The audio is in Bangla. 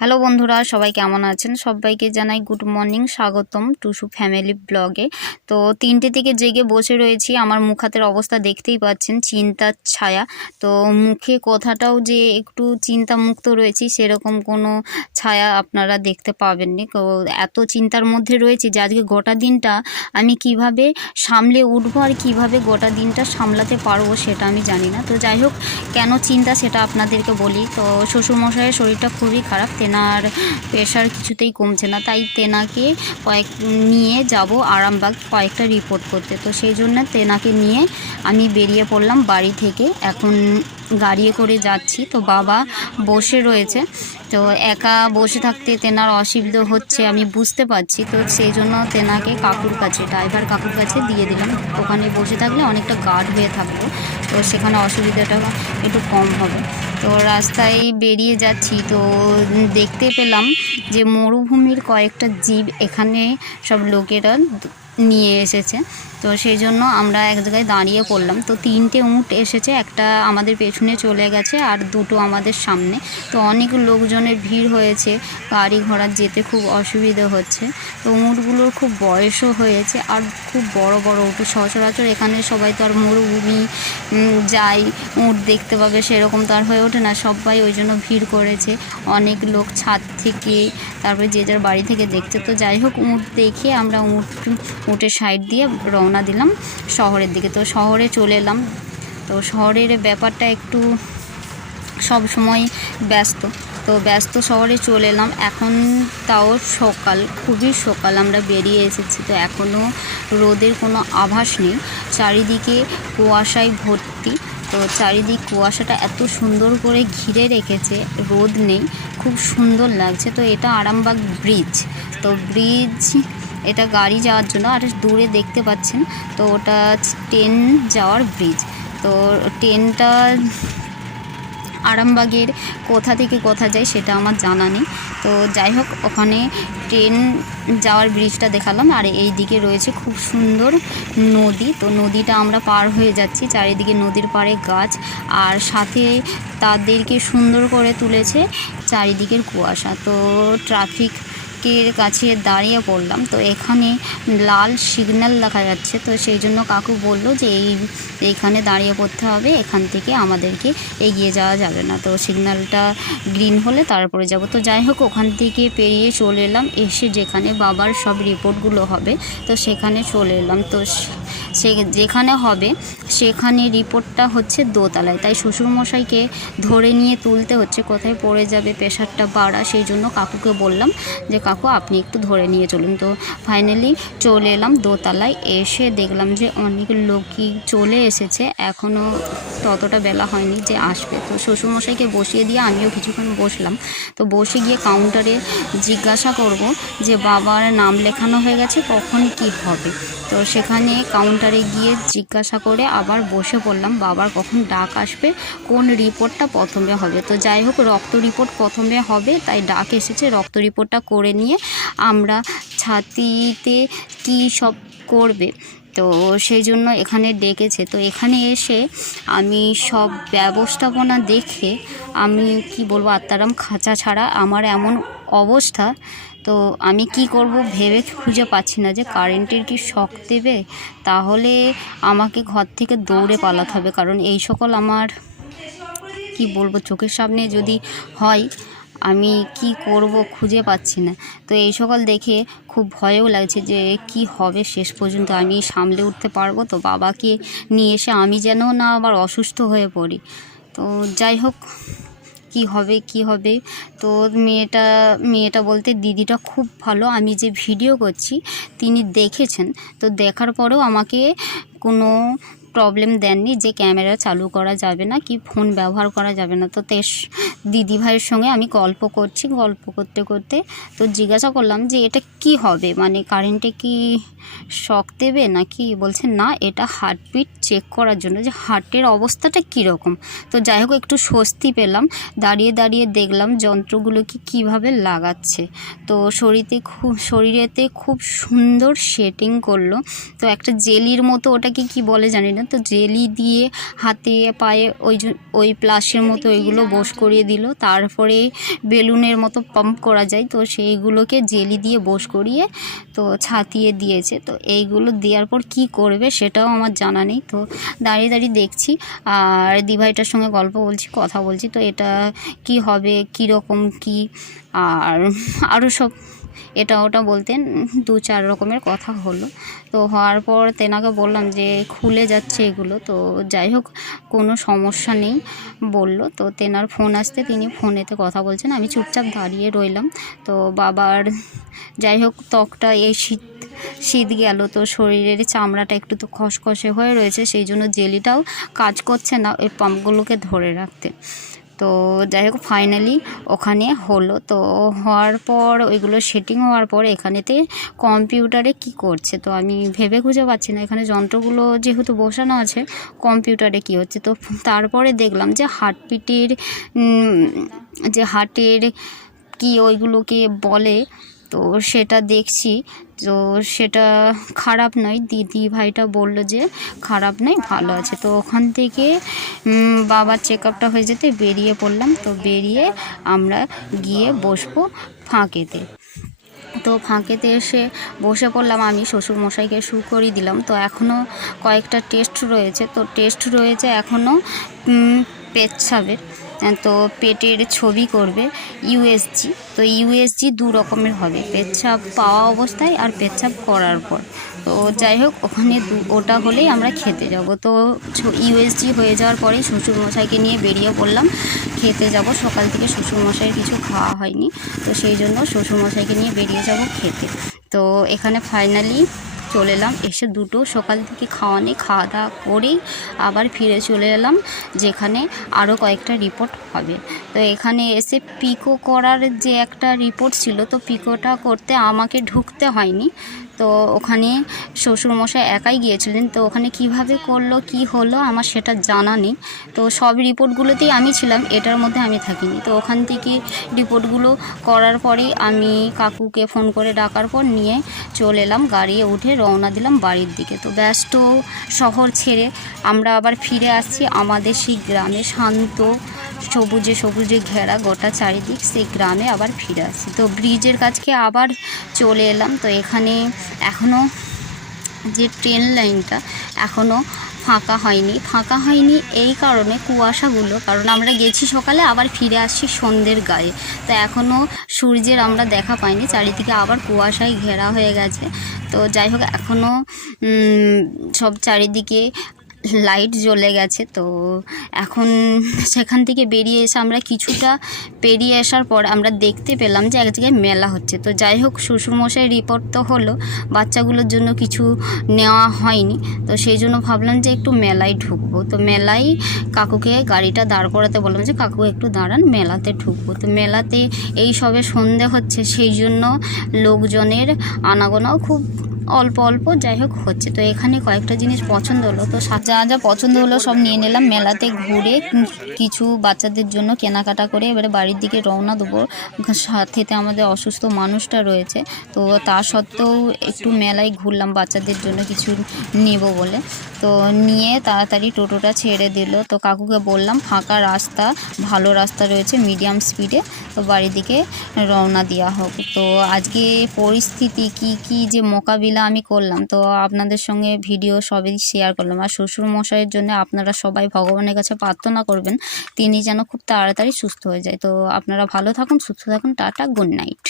হ্যালো বন্ধুরা, সবাই কেমন আছেন? সবাইকে জানাই গুড মর্নিং, স্বাগতম টুসু ফ্যামিলি ব্লগে। তো তিনটে থেকে জেগে বসে রয়েছি, আমার মুখ হাতের অবস্থা দেখতেই পাচ্ছেন, চিন্তার ছায়া। তো মুখে কথাটাও যে একটু চিন্তামুক্ত রয়েছি, সেরকম কোনো ছায়া আপনারা দেখতে পাবেননি। তো এত চিন্তার মধ্যে রয়েছি যে আজকে গোটা দিনটা আমি কীভাবে সামলে উঠবো আর কীভাবে গোটা দিনটা সামলাতে পারব সেটা আমি জানি না। তো যাই হোক, কেন চিন্তা সেটা আপনাদেরকে বলি। তো শ্বশুরমশাইয়ের শরীরটা খুবই খারাপ তেনার প্রেশার কিছুতেই কমছে না। তাই তেনাকে কয়েক নিয়ে যাব আরামবাগ কয়েকটা রিপোর্ট করতে। তো সেই জন্য তেনাকে নিয়ে আমি বেরিয়ে পড়লাম বাড়ি থেকে। এখন গাড়িয়ে করে যাচ্ছি। তো বাবা বসে রয়েছে। তো একা বসে থাকতে তেনার অসুবিধা হচ্ছে আমি বুঝতে পারছি। তো সেই জন্য তেনাকে কাকুর কাছে ড্রাইভার কাকুর কাছে দিয়ে দিলাম। ওখানে বসে থাকলে অনেকটা গার্ড হয়ে থাকব। তো সেখানে অসুবিধাটা একটু কম হবে। তো রাস্তায় বেরিয়ে যাচ্ছি। তো দেখতে পেলাম যে মরুভূমির কয়েকটা জীব এখানে সব লোকেরা নিয়ে এসেছে। তো সেই জন্য আমরা এক জায়গায় দাঁড়িয়ে পড়লাম। তো তিনটে উঁট এসেছে, একটা আমাদের পেছনে চলে গেছে আর দুটো আমাদের সামনে। তো অনেক লোকজনের ভিড় হয়েছে, গাড়ি ঘোড়া যেতে খুব অসুবিধে হচ্ছে। তো উঁটগুলোর খুব বয়সও হয়েছে আর খুব বড় বড় উঁট। সচরাচর এখানে সবাই তো আর মরুভূমি যায় উঁট দেখতে পাবে সেরকম তো আর হয়ে ওঠে না। সবাই ওই জন্য ভিড় করেছে। অনেক লোক ছাদ থেকে তারপরে যে যার বাড়ি থেকে দেখছে। তো যাই হোক উঁট দেখে আমরা উঁট উঁটের সাইড দিয়ে রওনা দিলাম শহরের দিকে। তো শহরে চলে এলাম। তো শহরের ব্যাপারটা একটু সব সময় ব্যস্ত। তো ব্যস্ত শহরে চলে এলাম। এখন তাও সকাল, খুবই সকাল আমরা বেরিয়ে এসেছি। তো এখনও রোদের কোনো আভাস নেই। চারিদিকে কুয়াশায় ভর্তি। তো চারিদিক কুয়াশাটা এত সুন্দর করে ঘিরে রেখেছে, রোদ নেই, খুব সুন্দর লাগছে। তো এটা আরামবাগ ব্রিজ তো ব্রিজ এটা গাড়ি যাওয়ার জন্য, আর দূরে দেখতে পাচ্ছেন, তো ওটা ট্রেন যাওয়ার ব্রিজ তো ট্রেনটা আরামবাগের কোথা থেকে কোথা যায় সেটা আমার জানা নেই। তো যাই হোক, ওখানে ট্রেন যাওয়ার ব্রিজটা দেখালাম আর এই দিকে রয়েছে খুব সুন্দর নদী। তো নদীটা আমরা পার হয়ে যাচ্ছি, চারিদিকে নদীর পাড়ে গাছ আর সাথে তাদেরকে সুন্দর করে তুলেছে চারিদিকের কুয়াশা। তো ট্রাফিক এর কাছে দাঁড়িয়ে পড়লাম। তো এখানে লাল সিগন্যাল দেখা যাচ্ছে। তো সেই জন্য কাকু বলল যে, এই, এইখানে দাঁড়িয়ে পড়তে হবে। এখান থেকে আমাদেরকে এগিয়ে যাওয়া যাবে না। তো সিগন্যালটা গ্রিন হলে তারপরে যাব। তো যাই হোক, ওখান থেকে পেরিয়ে চলে এলাম। এসে যেখানে বাবার সব রিপোর্টগুলো হবে, তো সেখানে চলে এলাম। তো সে যেখানে হবে, সেখানে রিপোর্টটা হচ্ছে দোতলায়। তাই শ্বশুরমশাইকে ধরে নিয়ে তুলতে হচ্ছে। কোথায় পড়ে যাবে, প্রেশারটা বাড়া, সেই জন্য কাকুকে বললাম যে, কাকু আপনি একটু ধরে নিয়ে চলুন। তো ফাইনালি চলে এলাম দোতলায়। এসে দেখলাম যে অনেক লোকই চলে এসেছে। এখনও ততটা বেলা হয়নি যে আসবে। তো শ্বশুরমশাইকে বসিয়ে দিয়ে আমিও কিছুক্ষণ বসলাম। তো বসে গিয়ে কাউন্টারে জিজ্ঞাসা করব যে, বাবার নাম লেখানো হয়ে গেছে, কখন কি হবে? তো সেখানে কাউন্টারে গিয়ে জিজ্ঞাসা করে আবার বসে পড়লাম, বাবার কখন ডাক আসবে? কোন রিপোর্টটা প্রথমে হবে? তো যাই হোক, রক্ত রিপোর্ট প্রথমে হবে, তাই ডাক এসেছে। রক্ত রিপোর্টটা করে নিয়ে আমরা ছাতিতে কী সব করবে। তো সেই জন্য এখানে ডেকেছে। তো এখানে এসে আমি সব ব্যবস্থাপনা দেখে আমি কি বলব, আত্মারাম খাঁচা ছাড়া আমার এমন অবস্থা। তো আমি কি করব ভেবে খুঁজে পাচ্ছি না যে কারেন্টের কি শক দেবে। তাহলে আমাকে ঘর থেকে দৌড়ে পালাতে হবে। কারণ এই সকল আমার, কি বলব, চোখের সামনে যদি হয় আমি কি করব খুঁজে পাচ্ছি না। তো এই সকল দেখে খুব ভয়ও লাগছে যে কি হবে শেষ পর্যন্ত আমি সামলে উঠতে পারব তো বাবাকে নিয়ে এসে আমি যেন না আবার অসুস্থ হয়ে পড়ি। তো যাই হোক, কি হবে কি হবে? তো মেয়েটা মেয়েটা বলতে দিদিটা খুব ভালো, আমি যে ভিডিও করছি তিনি দেখেছেন। তো দেখার পরেও আমাকে কোনো প্রবলেম দেননি যে ক্যামেরা চালু করা যাবে না, কি ফোন ব্যবহার করা যাবে না। তো তেস দিদি ভাইয়ের সঙ্গে আমি গল্প করছি, গল্প করতে করতে তো জিজ্ঞাসা করলাম যে এটা কি হবে? মানে কারেন্টে কি শক দেবে নাকি বলছে, না, এটা হার্টবিট চেক করার জন্য যে হার্টের অবস্থাটা কীরকম তো যাই হোক, একটু স্বস্তি পেলাম। দাঁড়িয়ে দাঁড়িয়ে দেখলাম যন্ত্রগুলোকে কীভাবে লাগাচ্ছে। তো শরীরে খুব, শরীরেতে খুব সুন্দর সেটিং করল। তো একটা জেলির মতো ওটাকে কি বলে জানি না তো জেলি দিয়ে হাতে পায়ে ওই ওই প্লাসের মতো ওইগুলো বস করিয়ে দিল। তারপরে বেলুনের মতো পাম্প করা যায়। তো সেইগুলোকে জেলি দিয়ে বস করিয়ে তো ছাতিয়ে দিয়েছে। তো এইগুলো দেওয়ার পর কি করবে সেটাও আমার জানা নেই। তো দাঁড়িয়ে দাঁড়িয়ে দেখছি। আর দিভাইটার সঙ্গে গল্প বলছি, কথা বলছি। তো এটা কি হবে, কীরকম, কি? আর আরও সব এটা ওটা বলতেন, দু চার রকমের কথা হলো। তো হওয়ার পর তেনাকে বললাম যে, খুলে যাচ্ছে এগুলো। তো যাই হোক, কোনো সমস্যা নেই বলল। তো তেনার ফোন আসতে তিনি ফোনেতে কথা বলছেন। আমি চুপচাপ দাঁড়িয়ে রইলাম। তো বাবার যাই হোক, ত্বকটা এই শীত শীত গেল। তো শরীরের চামড়াটা একটু তো খসখসে হয়ে রয়েছে। সেই জন্য জেলিটাও কাজ করছে না ওই পাম্পগুলোকে ধরে রাখতে। তো যাই হোক ফাইনালি ওখানে হলো। তো হওয়ার পর, ওইগুলো সেটিং হওয়ার পর এখানেতে কম্পিউটারে কি করছে? তো আমি ভেবে খুঁজে পাচ্ছি না। এখানে যন্ত্রগুলো যেহেতু বসানো আছে, কম্পিউটারে কি হচ্ছে? তো তারপরে দেখলাম যে হার্টপিটির যে হার্টের কি ওইগুলোকে বলে তো সেটা দেখছি। তো সেটা খারাপ নয়। দিদি ভাইটা বলল যে খারাপ নয়, ভালো আছে। তো ওখান থেকে বাবার চেক আপটা হয়ে যেতে বেরিয়ে পড়লাম। তো বেরিয়ে আমরা গিয়ে বসবো ফাঁকেতে। তো ফাঁকেতে এসে বসে পড়লাম আমি, শ্বশুরমশাইকে শু করিয়ে দিলাম। তো এখনও কয়েকটা টেস্ট রয়েছে। তো টেস্ট রয়েছে এখনও পেচ্ছাবের তো পেটের ছবি করবে ইউএসজি তো ইউএসজি দু রকমের হবে, পেচ্ছাপ পাওয়া অবস্থায় আর পেচ্ছাপ করার পর। তো যাই হোক, ওখানে ওটা হলেই আমরা খেতে যাব। তো ইউএসজি হয়ে যাওয়ার পরেই শ্বশুরমশাইকে নিয়ে বেরিয়ে পড়লাম। খেতে যাব, সকাল থেকে শ্বশুরমশাইয়ের কিছু খাওয়া হয়নি। তো সেই জন্য শ্বশুরমশাইকে নিয়ে বেরিয়ে যাব খেতে। তো এখানে ফাইনালি চলে এলাম। এসে দুটো সকাল থেকে খাওয়া নেই, খাওয়া দাওয়া করেই আবার ফিরে চলে এলাম, যেখানে আরও কয়েকটা রিপোর্ট হবে। তো এখানে এসে পিকো করার যে একটা রিপোর্ট ছিল, তো পিকোটা করতে আমাকে ঢুকতে হয়নি। তো ওখানে শ্বশুরমশাই একাই গিয়েছিলেন। তো ওখানে কীভাবে করল, কি হলো, আমার সেটা জানা নেই। তো সব রিপোর্টগুলোতেই আমি ছিলাম, এটার মধ্যে আমি থাকিনি। তো ওখান থেকে রিপোর্টগুলো করার পরেই আমি কাকুকে ফোন করে ডাকার পর নিয়ে চলে এলাম গাড়ি উঠে রওনা দিলাম বাড়ির দিকে। তো ব্যস্ত শহর ছেড়ে আমরা আবার ফিরে আসছি আমাদের সেই গ্রামে, শান্ত, সবুজে সবুজে ঘেরা গোটা চারিদিক সেই গ্রামে আবার ফিরে আসছি। তো ব্রিজের কাছকে আবার চলে এলাম। তো এখানে এখনও যে ট্রেন লাইনটা এখনও ফাঁকা হয়নি। ফাঁকা হয়নি এই কারণে কুয়াশাগুলো, কারণ আমরা গেছি সকালে, আবার ফিরে আসছি সন্ধ্যের গায়ে। তো এখনও সূর্যের আমরা দেখা পাইনি, চারিদিকে আবার কুয়াশায় ঘেরা হয়ে গেছে। তো যাই হোক এখনও সব চারিদিকে লাইট জ্বলে গেছে, তো এখন সেখান থেকে বেরিয়ে এসে আমরা কিছুটা পেরিয়ে আসার পর আমরা দেখতে পেলাম যে এক জায়গায় মেলা হচ্ছে। তো যাই হোক, শ্বশুরমশাই রিপোর্ট তো হলো, বাচ্চাগুলোর জন্য কিছু নেওয়া হয়নি। তো সেই জন্য ভাবলাম যে একটু মেলায় ঢুকবো। তো মেলায় কাকুকে গাড়িটা দাঁড় করাতে বললাম যে, কাকু, একটু দাঁড়ান, মেলাতে ঢুকবো। তো মেলাতে এই সবে সন্ধে হচ্ছে, সেই জন্য লোকজনের আনাগোনাও খুব অল্প অল্প, যাই হোক, হচ্ছে। তো এখানে কয়েকটা জিনিস পছন্দ হলো। তো যা যা পছন্দ হলো সব নিয়ে নিলাম। মেলাতে ঘুরে কিছু বাচ্চাদের জন্য কেনাকাটা করে এবারে বাড়ির দিকে রওনা দেবো। সাথেতে আমাদের অসুস্থ মানুষটা রয়েছে। তো তা সত্ত্বেও একটু মেলায় ঘুরলাম বাচ্চাদের জন্য কিছু নেব বলে। তো নিয়ে তাড়াতাড়ি টোটোটা ছেড়ে দিল। তো কাকুকে বললাম, ফাঁকা রাস্তা, ভালো রাস্তা রয়েছে, মিডিয়াম স্পিডে। তো বাড়ির দিকে রওনা দেওয়া হোক। তো আজকে পরিস্থিতি কি কি যে মোকাবিলা আমি করলাম। তো আপনাদের সঙ্গে ভিডিও সবই শেয়ার করলাম। আর শ্বশুর মশাইয়ের জন্য আপনারা সবাই ভগবানের কাছে প্রার্থনা করবেন, তিনি যেন খুব তাড়াতাড়ি সুস্থ হয়ে যায়। তো আপনারা ভালো থাকুন, সুস্থ থাকুন, টাটা গুড নাইট